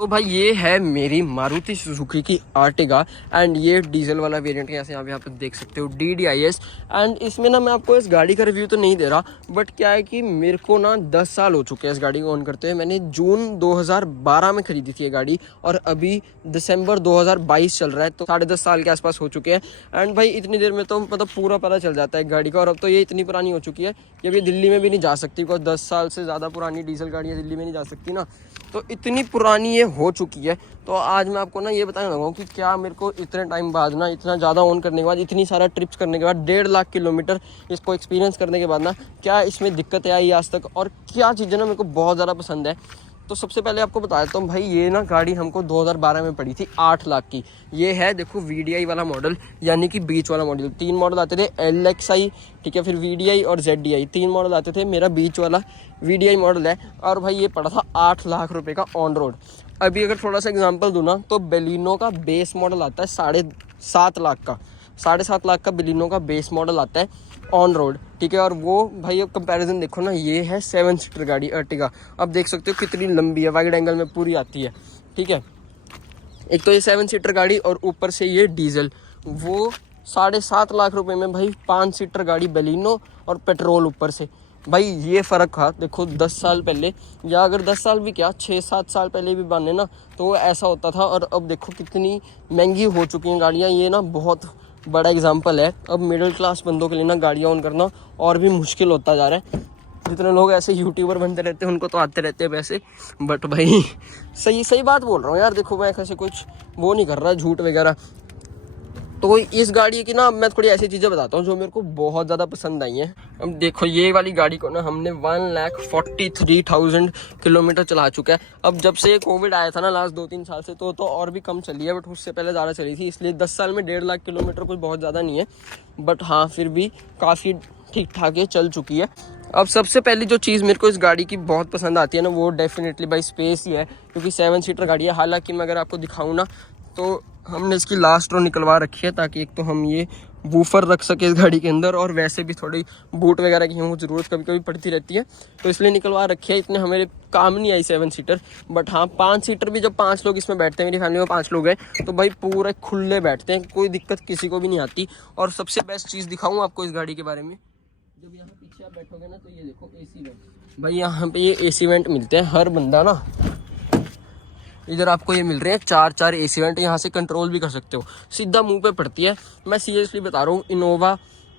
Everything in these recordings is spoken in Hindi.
तो भाई ये है मेरी मारुति सुजुकी की आर्टिगा एंड ये डीजल वाला वेरिएंट है। यहाँ पे देख सकते हो DDIS। एंड इसमें ना मैं आपको इस गाड़ी का रिव्यू तो नहीं दे रहा, बट क्या है कि मेरे को ना 10 साल हो चुके हैं इस गाड़ी को ऑन करते हुए। मैंने जून 2012 में खरीदी थी ये गाड़ी और अभी दिसंबर 2022 चल रहा है, तो 10.5 साल के आसपास हो चुके हैं। एंड भाई इतनी देर में तो मतलब पूरा पता चल जाता है गाड़ी का। और अब तो ये इतनी पुरानी हो चुकी है कि अभी दिल्ली में भी नहीं जा सकती, बिकॉज 10 साल से ज़्यादा पुरानी डीजल गाड़ियाँ दिल्ली में नहीं जा सकती ना, तो इतनी पुरानी ये हो चुकी है। तो आज मैं आपको ना ये बताने लगा हूँ कि क्या मेरे को इतने टाइम बाद ना, इतना ज़्यादा ऑन करने के बाद, इतनी सारा ट्रिप्स करने के बाद, 1.5 लाख किलोमीटर इसको एक्सपीरियंस करने के बाद ना, क्या इसमें दिक्कतें आई आज तक और क्या चीज़ें ना मेरे को बहुत ज़्यादा पसंद है। तो सबसे पहले आपको बता देता हूँ भाई, ये ना गाड़ी हमको 2012 में पड़ी थी 8 लाख की। ये है देखो VDI वाला मॉडल, यानी कि बीच वाला मॉडल। 3 मॉडल आते थे, LXI, ठीक है, फिर VDI और ZDI, 3 मॉडल आते थे। मेरा बीच वाला VDI मॉडल है और भाई ये पड़ा था 8 लाख रुपए का ऑन रोड। अभी अगर थोड़ा सा एग्जांपल दूँ ना, तो बेलिनो का बेस मॉडल आता है 7.5 लाख का। 7.5 लाख का बेलिनो का बेस मॉडल आता है ऑन रोड, ठीक है। और वो भाई अब कंपैरिजन देखो ना, ये है 7 सीटर गाड़ी अर्टिगा। अब देख सकते हो कितनी लंबी है, वाइड एंगल में पूरी आती है, ठीक है। एक तो ये 7 सीटर गाड़ी और ऊपर से ये डीजल। वो 7.5 लाख रुपए में भाई 5 सीटर गाड़ी बेलिनो और पेट्रोल ऊपर से। भाई ये फ़र्क था देखो 10 साल पहले, या अगर 10 साल भी क्या 6-7 साल पहले भी बांधे ना, तो वो ऐसा होता था। और अब देखो कितनी महंगी हो चुकी हैं गाड़ियाँ। ये ना बहुत बड़ा एग्जांपल है। अब मिडिल क्लास बंदों के लिए ना गाड़ियाँ ऑन करना और भी मुश्किल होता जा रहा है। जितने लोग ऐसे यूट्यूबर बनते रहते हैं उनको तो आते रहते हैं पैसे, बट भाई सही बात बोल रहा हूँ यार। देखो मैं ऐसे कुछ वो नहीं कर रहा, झूठ वगैरह। तो इस गाड़ी की ना मैं थोड़ी ऐसी चीज़ें बताता हूँ जो मेरे को बहुत ज़्यादा पसंद आई हैं। अब देखो ये वाली गाड़ी को ना हमने 1,43,000 किलोमीटर चला चुका है। अब जब से कोविड आया था ना लास्ट 2-3 साल से, तो और भी कम चली है, बट उससे पहले ज़्यादा चली थी। इसलिए 10 साल में 1.5 लाख किलोमीटर कुछ बहुत ज़्यादा नहीं है, बट हाँ फिर भी काफ़ी ठीक ठाक ये चल चुकी है। अब सबसे पहली जो चीज़ मेरे को इस गाड़ी की बहुत पसंद आती है ना, वो डेफिनेटली भाई स्पेस ही है, क्योंकि 7 सीटर गाड़ी है। हालांकि मैं अगर आपको दिखाऊँ ना, तो हमने इसकी लास्ट रो निकलवा रखी है ताकि एक तो हम ये वूफर रख सके इस गाड़ी के अंदर, और वैसे भी थोड़ी बूट वगैरह की हमको ज़रूरत कभी कभी पड़ती रहती है, तो इसलिए निकलवा रखी है। इतने हमारे काम नहीं आई 7 सीटर। बट हाँ 5 सीटर भी जब 5 लोग इसमें बैठते हैं, मेरी फैमिली में 5 लोग हैं, तो भाई पूरे खुले बैठते हैं, कोई दिक्कत किसी को भी नहीं आती। और सबसे बेस्ट चीज़ दिखाऊँ आपको इस गाड़ी के बारे में, जब यहाँ पीछे आप बैठोगे ना, तो ये देखो AC वेंट। भाई यहाँ पे ये AC वेंट मिलते हैं हर बंदा ना, इधर आपको ये मिल रहे हैं 4 AC वेंट। यहाँ से कंट्रोल भी कर सकते हो, सीधा मुंह पे पड़ती है। मैं सीरियसली बता रहा हूँ, इनोवा,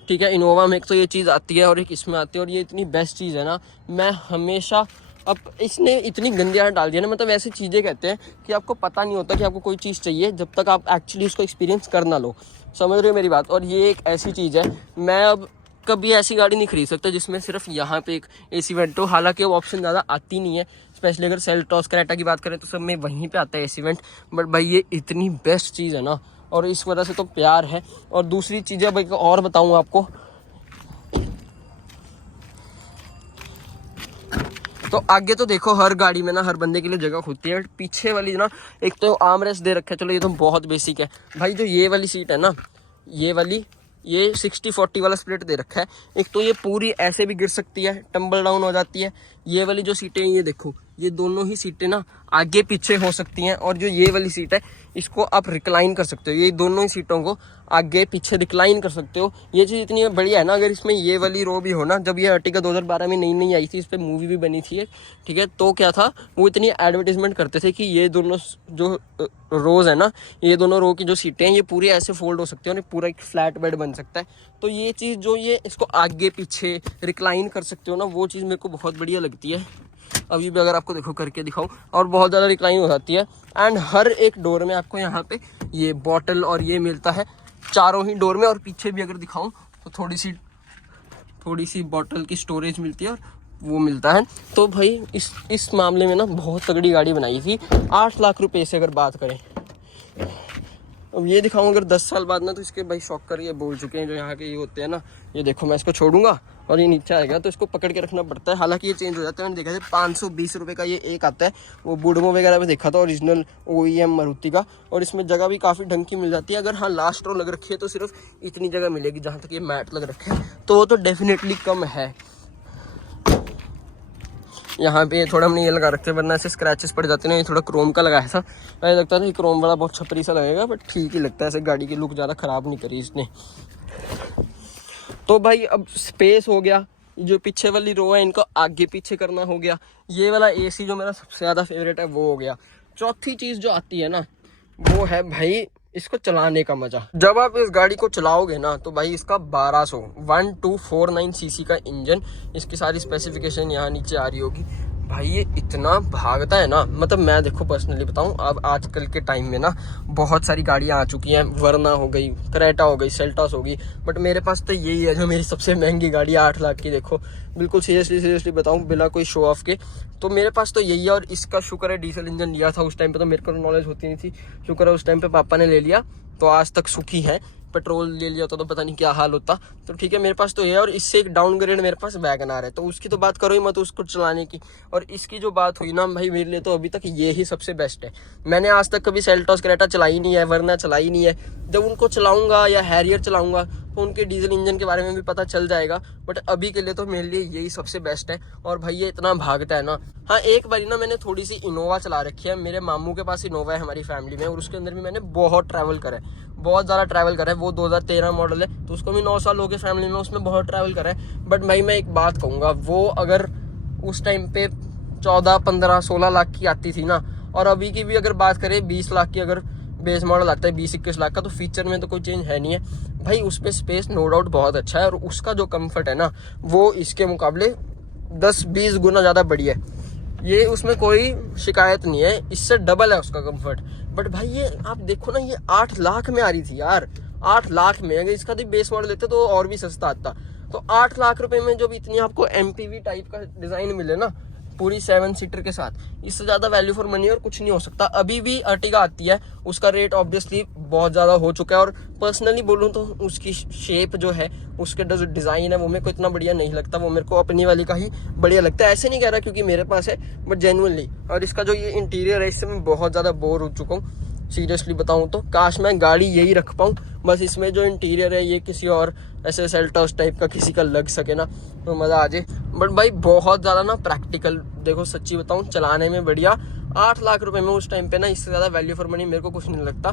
ठीक है, इनोवा में एक तो ये चीज़ आती है और एक इसमें आती है, और ये इतनी बेस्ट चीज़ है ना। मैं हमेशा, अब इसने इतनी गंदी आदत डाल दी है ना, मतलब ऐसी चीज़ें कहते हैं कि आपको पता नहीं होता कि आपको कोई चीज़ चाहिए जब तक आप एक्चुअली उसको एक्सपीरियंस कर ना लो। समझ रहे हो मेरी बात? और ये एक ऐसी चीज़ है, मैं अब कभी ऐसी गाड़ी नहीं खरीद सकता जिसमें सिर्फ यहाँ पे एक AC वेंट हो। हालांकि वो ऑप्शन ज़्यादा आती नहीं है, स्पेशली अगर सेल्टॉस क्रेटा की बात करें तो सब में वहीं पे आता है AC वेंट। बट भाई ये इतनी बेस्ट चीज़ है ना, और इस वजह से तो प्यार है। और दूसरी चीज़ें भाई और बताऊँ आपको, तो आगे तो देखो हर गाड़ी में ना हर बंदे के लिए जगह होती है। पीछे वाली ना, एक तो आर्म रेस्ट दे रखा है, चलो ये तो बहुत बेसिक है। भाई जो ये वाली सीट है ना, ये वाली, ये 60-40 वाला स्प्लिट दे रखा है। एक तो ये पूरी ऐसे भी गिर सकती है, टम्बल डाउन हो जाती है। ये वाली जो सीटें हैं, ये देखो, ये दोनों ही सीटें ना आगे पीछे हो सकती हैं। और जो ये वाली सीट है, इसको आप रिक्लाइन कर सकते हो। ये दोनों ही सीटों को आगे पीछे रिक्लाइन कर सकते हो। ये चीज़ इतनी बढ़िया है ना। अगर इसमें ये वाली रो भी हो ना, जब ये अर्टिगा 2012 में नई आई थी, इस पर मूवी भी बनी थी, ठीक है, तो क्या था, वो इतनी एडवर्टीजमेंट करते थे कि ये दोनों जो रोज है ना, ये दोनों रो की जो सीटें हैं, ये पूरी ऐसे फोल्ड हो सकती है और पूरा एक फ्लैट बेड बन सकता है। तो ये चीज़ जो ये इसको आगे पीछे रिक्लाइन कर सकते हो ना, वो चीज़ मेरे को बहुत बढ़िया लगती है। अभी भी अगर आपको देखो करके दिखाऊं, और बहुत ज़्यादा रिक्लाइन हो जाती है। एंड हर एक डोर में आपको यहाँ पे ये बॉटल और ये मिलता है, चारों ही डोर में। और पीछे भी अगर दिखाऊं तो थोड़ी सी बॉटल की स्टोरेज मिलती है और वो मिलता है। तो भाई इस मामले में ना बहुत तगड़ी गाड़ी बनाई थी। 8 लाख रुपए से अगर बात करें, अब ये दिखाऊं अगर 10 साल बाद ना, तो इसके भाई शॉकर ये बोल चुके हैं जो यहाँ के ये होते हैं ना। ये देखो मैं इसको छोड़ूंगा और ये नीचे आएगा, तो इसको पकड़ के रखना पड़ता है। हालांकि ये चेंज हो जाता है, मैंने देखा था 520 रुपये का ये एक आता है। वो बुडमो वगैरह में देखा था, ओरिजिनल OEM मारुति का। और इसमें जगह भी काफ़ी ढंग की मिल जाती है। अगर हाँ लास्ट रो लग रखी है तो सिर्फ इतनी जगह मिलेगी जहाँ तक ये मैट लग रखे हैं, तो वो तो डेफिनेटली कम है। यहाँ पे थोड़ा हमने ये लगा रखे वरना ऐसे स्क्रैचेस पड़ जाते हैं। ये थोड़ा क्रोम का लगाया था, ऐसा लगता था कि क्रोम वाला बहुत छपरी सा लगेगा, बट ठीक ही लगता है ऐसे। गाड़ी की लुक ज़्यादा ख़राब नहीं करी इसने। तो भाई अब स्पेस हो गया, जो पीछे वाली रो है इनको आगे पीछे करना हो गया, ये वाला AC जो मेरा सबसे ज़्यादा फेवरेट है वो हो गया। चौथी चीज़ जो आती है ना वो है भाई इसको चलाने का मजा। जब आप इस गाड़ी को चलाओगे ना तो भाई इसका 1249 सीसी का इंजन, इसकी सारी स्पेसिफिकेशन यहाँ नीचे आ रही होगी। भाई ये इतना भागता है ना, मतलब मैं देखो पर्सनली बताऊं, अब आजकल के टाइम में ना बहुत सारी गाड़ियां आ चुकी हैं, वरना हो गई, क्रेटा हो गई, सेल्टॉस होगी, बट मेरे पास तो यही है जो मेरी सबसे महंगी गाड़ी है, 8 लाख की। देखो बिल्कुल सीरियसली बताऊं बिना कोई शो ऑफ के, तो मेरे पास तो यही है। और इसका शुक्र है डीजल इंजन लिया था उस टाइम पे, तो मेरे को नॉलेज होती नहीं थी, शुक्र है उस टाइम पे पापा ने ले लिया, तो आज तक सुखी है। पेट्रोल ले लिया होता तो पता नहीं क्या हाल होता। तो ठीक है मेरे पास तो ये है, और इससे एक डाउनग्रेड मेरे पास वैगनआर है, तो उसकी तो बात करो ही मत उसको चलाने की। और इसकी जो बात हुई ना भाई, मेरे लिए तो अभी तक ये ही सबसे बेस्ट है। मैंने आज तक कभी सेल्टॉस क्रेटा चलाई नहीं है, वरना चलाई नहीं है। जब उनको चलाऊंगा या हैरियर चलाऊंगा तो उनके डीजल इंजन के बारे में भी पता चल जाएगा, बट अभी के लिए तो मेरे लिए यही सबसे बेस्ट है। और भाई ये इतना भागता है ना। हाँ एक बारी ना मैंने थोड़ी सी इनोवा चला रखी है, मेरे मामू के पास इनोवा है हमारी फैमिली में, और उसके अंदर भी मैंने बहुत ट्रैवल करा है, बहुत ज़्यादा ट्रैवल करा है। वो 2013 मॉडल है, तो उसको भी 9 साल हो गए फैमिली में, उसमें बहुत ट्रैवल करा है। बट भाई मैं एक बात कहूँगा, वो अगर उस टाइम पे 14, 15, 16 लाख की आती थी ना, और अभी की भी अगर बात करें 20 लाख की अगर बेस मॉडल आता है, 20-21 लाख का, तो फीचर में तो कोई चेंज है नहीं है भाई। उस पर स्पेस नो डाउट बहुत अच्छा है, और उसका जो कंफर्ट है ना वो इसके मुकाबले 10-20 गुना ज़्यादा बढ़िया है। ये उसमें कोई शिकायत नहीं है, इससे डबल है उसका कंफर्ट। बट भाई ये आप देखो ना, ये 8 लाख में आ रही थी यार, 8 लाख में। अगर इसका भी बेस मॉडल लेते तो और भी सस्ता आता। तो 8 लाख रुपए में जब इतनी आपको MPV टाइप का डिज़ाइन मिले ना पूरी 7 सीटर के साथ, इससे ज़्यादा वैल्यू फॉर मनी और कुछ नहीं हो सकता। अभी भी अर्टिगा आती है, उसका रेट ऑब्वियसली बहुत ज़्यादा हो चुका है, और पर्सनली बोलूँ तो उसकी शेप जो है, उसके जो डिज़ाइन है वो मेरे को इतना बढ़िया नहीं लगता, वो मेरे को अपनी वाली का ही बढ़िया लगता है। ऐसे नहीं कह रहा क्योंकि मेरे पास है, बट जेन्युइनली। और इसका जो ये इंटीरियर है, इससे मैं बहुत ज़्यादा बोर हो चुका हूँ सीरियसली बताऊँ तो। काश मैं गाड़ी यही रख पाऊँ, बस इसमें जो इंटीरियर है ये किसी और ऐसे सेल्टॉस टाइप का किसी का लग सके ना, तो मज़ा आ जाए। बट भाई बहुत ज़्यादा ना प्रैक्टिकल, देखो सच्ची बताऊँ चलाने में बढ़िया। 8 लाख रुपए में उस टाइम पे ना इससे ज़्यादा वैल्यू फॉर मनी मेरे को कुछ नहीं लगता।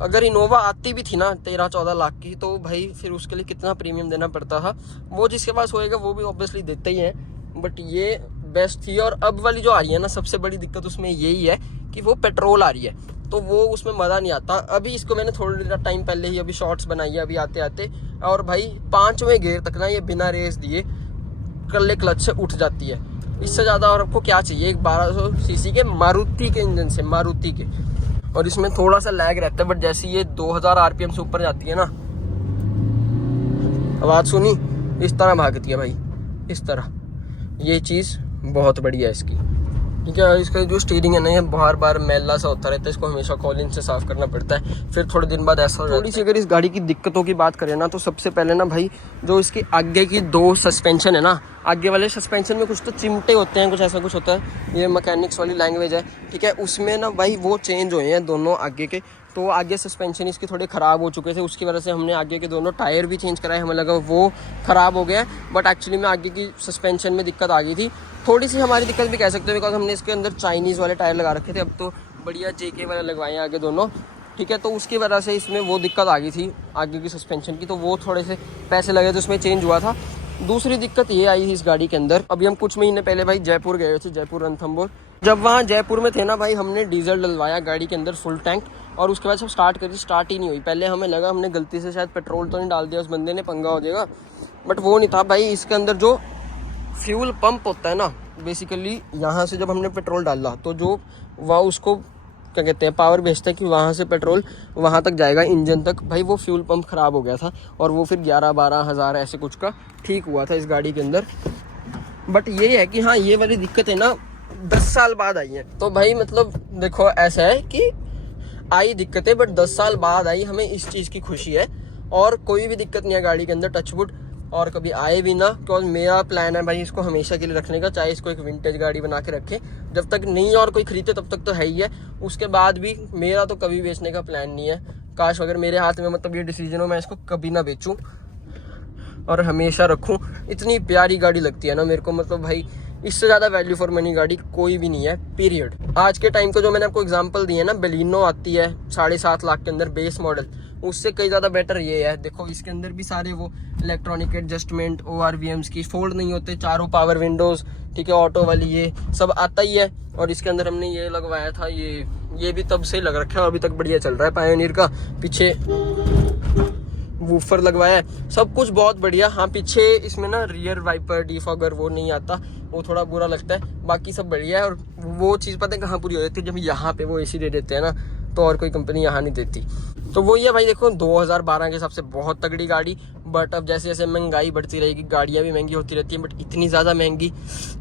अगर इनोवा आती भी थी ना 13-14 लाख की, तो भाई फिर उसके लिए कितना प्रीमियम देना पड़ता था। वो जिसके पास होएगा वो भी ऑब्वियसली देते ही हैं, बट ये बेस्ट थी। और अब वाली जो आ रही है ना, सबसे बड़ी दिक्कत उसमें यही है कि वो पेट्रोल आ रही है, तो वो उसमें मज़ा नहीं आता। अभी इसको मैंने थोड़ी देर टाइम पहले ही अभी शॉर्ट्स बनाई है अभी आते आते, और भाई 5वें गियर तक ना ये बिना रेस दिए कल्ले क्लच से उठ जाती है। इससे ज़्यादा और आपको क्या चाहिए एक 1200 सीसी के मारुति के इंजन से, मारुति के। और इसमें थोड़ा सा लैग रहता है, बट जैसे ये 2000 RPM से ऊपर जाती है ना, आवाज़ सुनी, इस तरह भागती है भाई, इस तरह। ये चीज़ बहुत बढ़िया है इसकी, ठीक है। इसका जो स्टीयरिंग है ना, ये बार बार मैला सा होता रहता है, इसको हमेशा कॉलिन से साफ़ करना पड़ता है, फिर थोड़े दिन बाद ऐसा हो जाता है। थोड़ी सी अगर इस गाड़ी की दिक्कतों की बात करें ना, तो सबसे पहले ना भाई जो इसकी आगे की 2 सस्पेंशन है ना, आगे वाले सस्पेंशन में कुछ तो चिमटे होते हैं, कुछ ऐसा कुछ होता है, ये मैकेनिक्स वाली लैंग्वेज है, ठीक है। उसमें ना भाई वो चेंज हुए हैं दोनों आगे के, तो आगे सस्पेंशन इसके थोड़े ख़राब हो चुके थे, उसकी वजह से हमने आगे के दोनों टायर भी चेंज कराए, हमें लगा वो ख़राब हो गया है, बट एक्चुअली में आगे की सस्पेंशन में दिक्कत आ गई थी। थोड़ी सी हमारी दिक्कत भी कह सकते हो, बिकॉज हमने इसके अंदर चाइनीज़ वाले टायर लगा रखे थे, अब तो बढ़िया JK वाले लगवाए हैं आगे दोनों, ठीक है। तो उसकी वजह से इसमें वो दिक्कत आ गई थी आगे की सस्पेंशन की, तो वो थोड़े से पैसे लगे तो उसमें चेंज हुआ था। दूसरी दिक्कत ये आई थी इस गाड़ी के अंदर, अभी हम कुछ महीने पहले भाई जयपुर गए थे, जयपुर रणथंभौर। जब वहाँ जयपुर में थे ना भाई, हमने डीजल डलवाया गाड़ी के अंदर फुल टैंक, और उसके बाद जब स्टार्ट करी, स्टार्ट ही नहीं हुई। पहले हमें लगा हमने गलती से शायद पेट्रोल तो नहीं डाल दिया, उस बंदे ने पंगा हो जाएगा, बट वो नहीं था भाई। इसके अंदर जो फ्यूल पंप होता है ना, बेसिकली यहाँ से जब हमने पेट्रोल डाला तो जो वह उसको क्या कहते हैं पावर भेजता है कि वहाँ से पेट्रोल वहाँ तक जाएगा इंजन तक, भाई वो फ्यूल पंप ख़राब हो गया था, और वो फिर 11-12 हज़ार ऐसे कुछ का ठीक हुआ था इस गाड़ी के अंदर। बट ये है कि हाँ, ये वाली दिक्कत है ना 10 साल बाद आई है, तो भाई मतलब देखो ऐसा है कि आई दिक्कतें, बट 10 साल बाद आई, हमें इस चीज़ की खुशी है। और कोई भी दिक्कत नहीं है गाड़ी के अंदर, टचवुड, और कभी आए भी ना, तो मेरा प्लान है भाई इसको हमेशा के लिए रखने का, चाहे इसको एक विंटेज गाड़ी बना के रखें, जब तक नहीं और कोई खरीदे तब तक तो है ही है, उसके बाद भी मेरा तो कभी बेचने का प्लान नहीं है। काश अगर मेरे हाथ में मतलब ये डिसीजन हो, मैं इसको कभी ना बेचूं और हमेशा रखूं। इतनी प्यारी गाड़ी लगती है ना मेरे को, मतलब भाई इससे ज़्यादा वैल्यू फॉर मनी गाड़ी कोई भी नहीं है, पीरियड। आज के टाइम का जो मैंने आपको एग्जांपल दिया है ना, बेलिनो आती है 7.5 लाख के अंदर बेस मॉडल, उससे कई ज़्यादा बेटर ये है। देखो इसके अंदर भी सारे वो इलेक्ट्रॉनिक एडजस्टमेंट, ORVMs की, फोल्ड नहीं होते, चारों पावर विंडोज़, ठीक है, ऑटो वाली, ये सब आता ही है। और इसके अंदर हमने ये लगवाया था, ये भी तब से लग रखा है, अभी तक बढ़िया चल रहा है। पायोनियर का पीछे वूफर लगवाया है, सब कुछ बहुत बढ़िया। हाँ, पीछे इसमें ना रियर वाइपर डिफॉगर वो नहीं आता, वो थोड़ा बुरा लगता है, बाकी सब बढ़िया है। और वो चीज़ पता है कहाँ पूरी हो जाती है, जब यहाँ पे वो AC दे देते हैं ना, तो और कोई कंपनी यहाँ नहीं देती। तो वही है भाई, देखो 2012 के हिसाब से बहुत तगड़ी गाड़ी। बट अब जैसे जैसे महंगाई बढ़ती रहेगी, गाड़ियाँ भी महंगी होती रहती हैं, बट इतनी ज़्यादा महंगी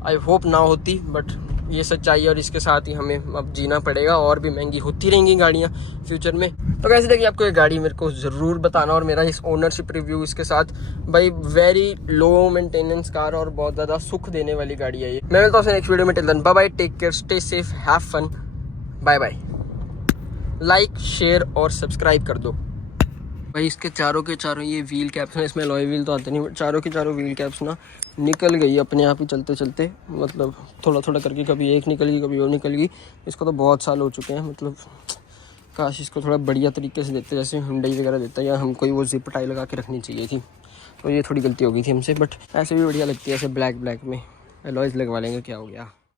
आई होप ना होती, बट ये सच्चाई है और इसके साथ ही हमें अब जीना पड़ेगा। और भी महंगी होती रहेंगी गाड़ियाँ फ्यूचर में। तो कैसे देखिए, आपको ये गाड़ी मेरे को ज़रूर बताना। और मेरा इस ओनरशिप रिव्यू इसके साथ भाई, वेरी लो मेंटेनेंस कार और बहुत ज़्यादा सुख देने वाली गाड़ी है ये। मैं मिलता हूँ नेक्स्ट वीडियो में। Till then bye bye, take care, stay safe, have fun, bye bye. Like, share और सब्सक्राइब कर दो भाई। इसके चारों के चारों ये व्हील कैप्स हैं, इसमें अलॉय व्हील तो आते नहीं, बट चारों के चारों व्हील कैप्स ना निकल गई अपने आप ही चलते चलते, मतलब थोड़ा थोड़ा करके, कभी एक निकल गई, कभी वो निकल गई। इसको तो बहुत साल हो चुके हैं, मतलब काश इसको थोड़ा बढ़िया तरीके से देते, जैसे हुंडई वगैरह देता है, या हमको वो जिप टाई लगा के रखनी चाहिए थी। तो ये थोड़ी गलती हो गई थी हमसे, बट ऐसे भी बढ़िया लगती है, ऐसे ब्लैक में अलॉयज़ लगवा लेंगे, क्या हो गया।